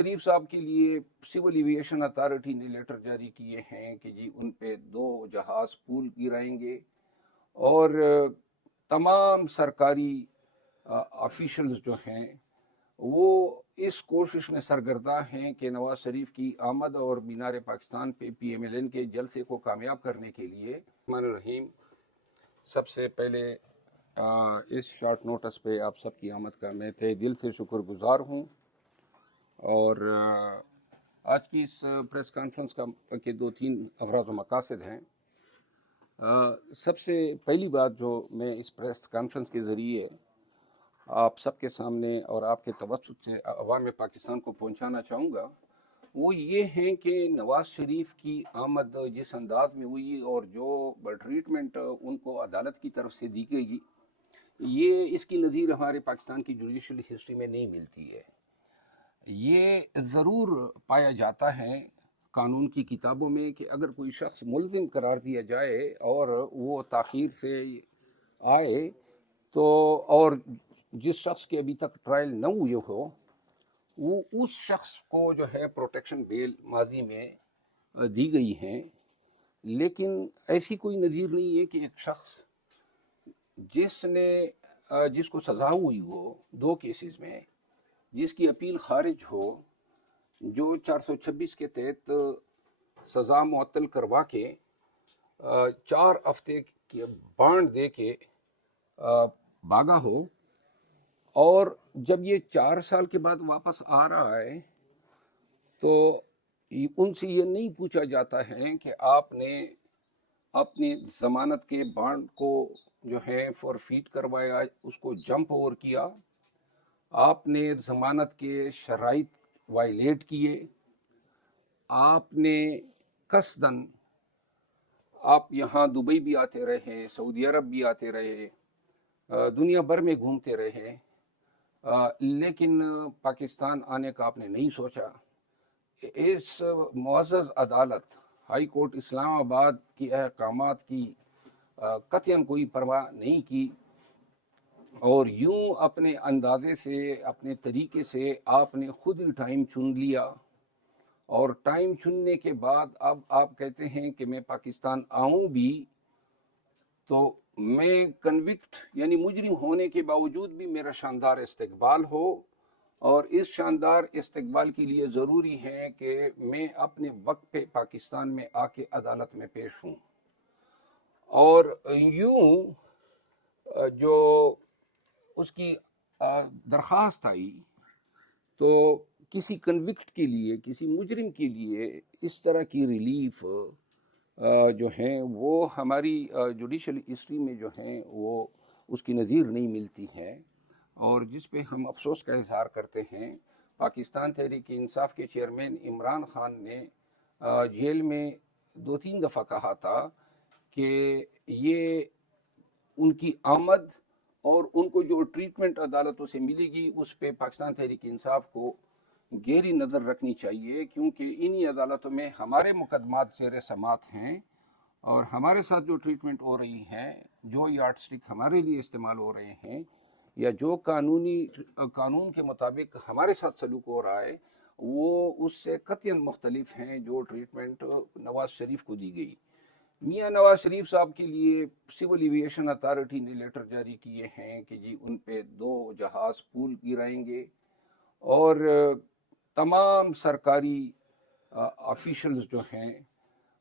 شریف صاحب کے لیے سول ایویشن اتھارٹی نے لیٹر جاری کیے ہیں کہ جی ان پہ 2 جہاز پول گرائیں گے اور تمام سرکاری آفیشلز جو ہیں وہ اس کوشش میں سرگردہ ہیں کہ نواز شریف کی آمد اور مینار پاکستان پہ پی ایم ایل این کے جلسے کو کامیاب کرنے کے لیے الرحمن الرحیم سب سے پہلے اس شارٹ نوٹس پہ آپ سب کی آمد کا میں تھے دل سے شکر گزار ہوں، اور آج کی اس پریس کانفرنس کے 2-3 اغراض و مقاصد ہیں۔ سب سے پہلی بات جو میں اس پریس کانفرنس کے ذریعے آپ سب کے سامنے اور آپ کے توسط سے عوام پاکستان کو پہنچانا چاہوں گا وہ یہ ہیں کہ نواز شریف کی آمد جس انداز میں ہوئی اور جو ٹریٹمنٹ ان کو عدالت کی طرف سے دی گئی، یہ اس کی نظیر ہمارے پاکستان کی جوڈیشل ہسٹری میں نہیں ملتی ہے۔ یہ ضرور پایا جاتا ہے قانون کی کتابوں میں کہ اگر کوئی شخص ملزم قرار دیا جائے اور وہ تاخیر سے آئے تو اور جس شخص کے ابھی تک ٹرائل نہ ہوئے ہو وہ اس شخص کو جو ہے پروٹیکشن بیل ماضی میں دی گئی ہیں، لیکن ایسی کوئی نظیر نہیں ہے کہ ایک شخص جس کو سزا ہوئی ہو 2 کیسز میں، جس کی اپیل خارج ہو، جو 426 کے تحت سزا معطل کروا کے 4 ہفتے کے بانڈ دے کے بھاگا ہو، اور جب یہ 4 سال کے بعد واپس آ رہا ہے تو ان سے یہ نہیں پوچھا جاتا ہے کہ آپ نے اپنی ضمانت کے بانڈ کو جو ہے فورفیٹ کروایا، اس کو جمپ اوور کیا، آپ نے ضمانت کے شرائط وائلیٹ کیے، آپ نے قصداً آپ یہاں دبئی بھی آتے رہے، سعودی عرب بھی آتے رہے، دنیا بھر میں گھومتے رہے، لیکن پاکستان آنے کا آپ نے نہیں سوچا۔ اس معزز عدالت ہائی کورٹ اسلام آباد کی احکامات کی قطعاً کوئی پرواہ نہیں کی، اور یوں اپنے اندازے سے اپنے طریقے سے آپ نے خود ہی ٹائم چن لیا، اور ٹائم چننے کے بعد اب آپ کہتے ہیں کہ میں پاکستان آؤں بھی تو میں کنوکٹ یعنی مجرم ہونے کے باوجود بھی میرا شاندار استقبال ہو، اور اس شاندار استقبال کے لیے ضروری ہے کہ میں اپنے وقت پہ پاکستان میں آ کے عدالت میں پیش ہوں۔ اور یوں جو اس کی درخواست آئی تو کسی کنوکٹ کے لیے، کسی مجرم کے لیے اس طرح کی ریلیف جو ہیں وہ ہماری جوڈیشل ہسٹری میں جو ہیں وہ اس کی نظیر نہیں ملتی ہیں، اور جس پہ ہم افسوس کا اظہار کرتے ہیں۔ پاکستان تحریک انصاف کے چیئرمین عمران خان نے جیل میں 2-3 دفعہ کہا تھا کہ یہ ان کی آمد اور ان کو جو ٹریٹمنٹ عدالتوں سے ملے گی اس پہ پاکستان تحریک انصاف کو گہری نظر رکھنی چاہیے، کیونکہ انہی عدالتوں میں ہمارے مقدمات زیر سماعت ہیں، اور ہمارے ساتھ جو ٹریٹمنٹ ہو رہی ہے، جو یارڈ سٹک ہمارے لیے استعمال ہو رہے ہیں، یا جو قانون کے مطابق ہمارے ساتھ سلوک ہو رہا ہے، وہ اس سے قطعاً مختلف ہیں جو ٹریٹمنٹ نواز شریف کو دی گئی۔ میاں نواز شریف صاحب کے لیے سول ایویشن اتھارٹی نے لیٹر جاری کیے ہیں کہ جی ان پہ 2 جہاز پول گرائیں گے، اور تمام سرکاری آفیشلز جو ہیں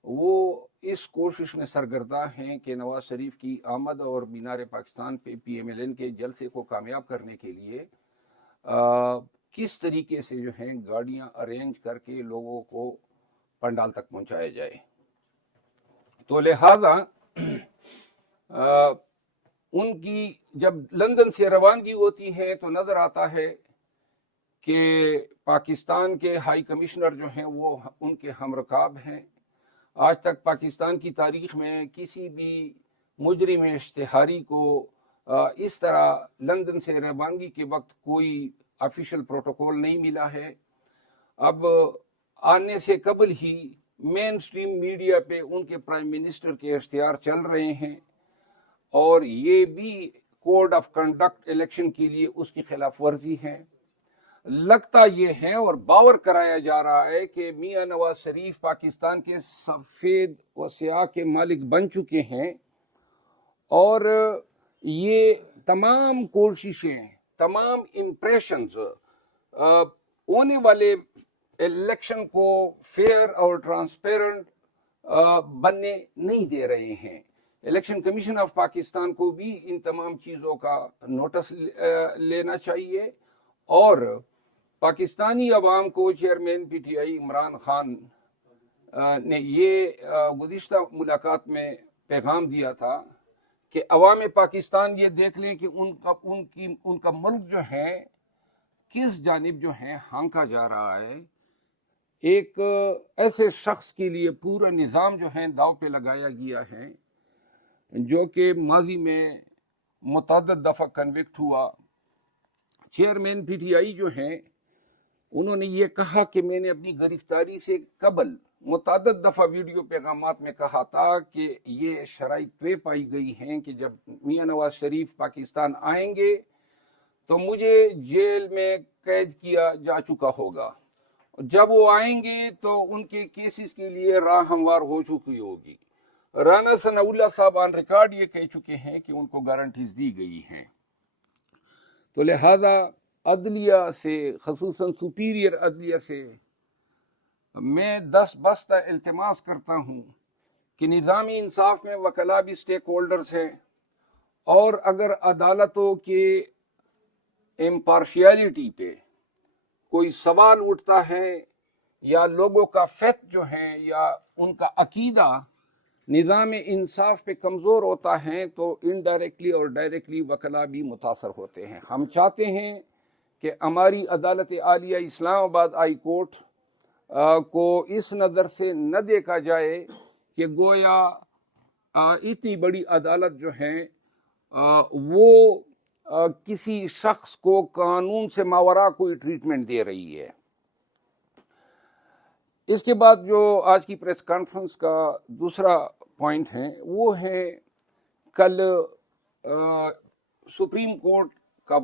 وہ اس کوشش میں سرگردہ ہیں کہ نواز شریف کی آمد اور مینار پاکستان پہ پی ایم ایل این کے جلسے کو کامیاب کرنے کے لیے کس طریقے سے جو ہیں گاڑیاں ارینج کر کے لوگوں کو پنڈال تک پہنچایا جائے۔ تو لہٰذا ان کی جب لندن سے روانگی ہوتی ہے تو نظر آتا ہے کہ پاکستان کے ہائی کمشنر جو ہیں وہ ان کے ہم رکاب ہیں۔ آج تک پاکستان کی تاریخ میں کسی بھی مجرم اشتہاری کو اس طرح لندن سے روانگی کے وقت کوئی آفیشل پروٹوکول نہیں ملا ہے۔ اب آنے سے قبل ہی مین سٹریم میڈیا پہ ان کے پرائم منسٹر کے اشتہار چل رہے ہیں، اور یہ بھی کوڈ آف کنڈکٹ الیکشن کے لیے اس کی خلاف ورزی ہے۔ لگتا یہ ہے اور باور کرایا جا رہا ہے کہ میاں نواز شریف پاکستان کے سفید و سیاہ کے مالک بن چکے ہیں، اور یہ تمام کوششیں، تمام امپریشنز ہونے والے الیکشن کو فیئر اور ٹرانسپیرنٹ بننے نہیں دے رہے ہیں۔ الیکشن کمیشن آف پاکستان کو بھی ان تمام چیزوں کا نوٹس لینا چاہیے، اور پاکستانی عوام کو chairman P T I Imran Khan نے یہ گزشتہ ملاقات میں پیغام دیا تھا کہ عوام پاکستان یہ دیکھ لیں کہ ان کا ملک جو ہے کس جانب جو ہے ہانکا جا رہا ہے۔ ایک ایسے شخص کے لیے پورا نظام جو ہے داؤ پہ لگایا گیا ہے، جو کہ ماضی میں متعدد دفعہ کنوکٹ ہوا۔ چیئرمین پی ٹی آئی جو ہیں، انہوں نے یہ کہا کہ میں نے اپنی گرفتاری سے قبل متعدد دفعہ ویڈیو پیغامات میں کہا تھا کہ یہ شرائط طے پائی گئی ہیں کہ جب میاں نواز شریف پاکستان آئیں گے تو مجھے جیل میں قید کیا جا چکا ہوگا، جب وہ آئیں گے تو ان کے کیسز کے لیے راہ ہموار ہو چکی ہوگی۔ رانا ثناء اللہ صاحب آن ریکارڈ یہ کہہ چکے ہیں کہ ان کو گارنٹیز دی گئی ہیں۔ تو لہذا عدلیہ سے، خصوصاً سپیریئر عدلیہ سے میں دست بستہ التماس کرتا ہوں کہ نظامی انصاف میں وکلاء بھی سٹیک ہولڈرز ہیں، اور اگر عدالتوں کے امپارشیلٹی پہ کوئی سوال اٹھتا ہے یا لوگوں کا فیتھ جو ہے یا ان کا عقیدہ نظام انصاف پہ کمزور ہوتا ہے تو انڈائریکٹلی اور ڈائریکٹلی وکلاء بھی متاثر ہوتے ہیں۔ ہم چاہتے ہیں کہ ہماری عدالت عالیہ اسلام آباد ہائی کورٹ کو اس نظر سے نہ دیکھا جائے کہ گویا اتنی بڑی عدالت جو ہے وہ کسی شخص کو قانون سے ماوراء کوئی ٹریٹمنٹ دے رہی ہے۔ اس کے بعد جو آج کی پریس کانفرنس کا دوسرا پوائنٹ ہے وہ ہے کل سپریم کورٹ کا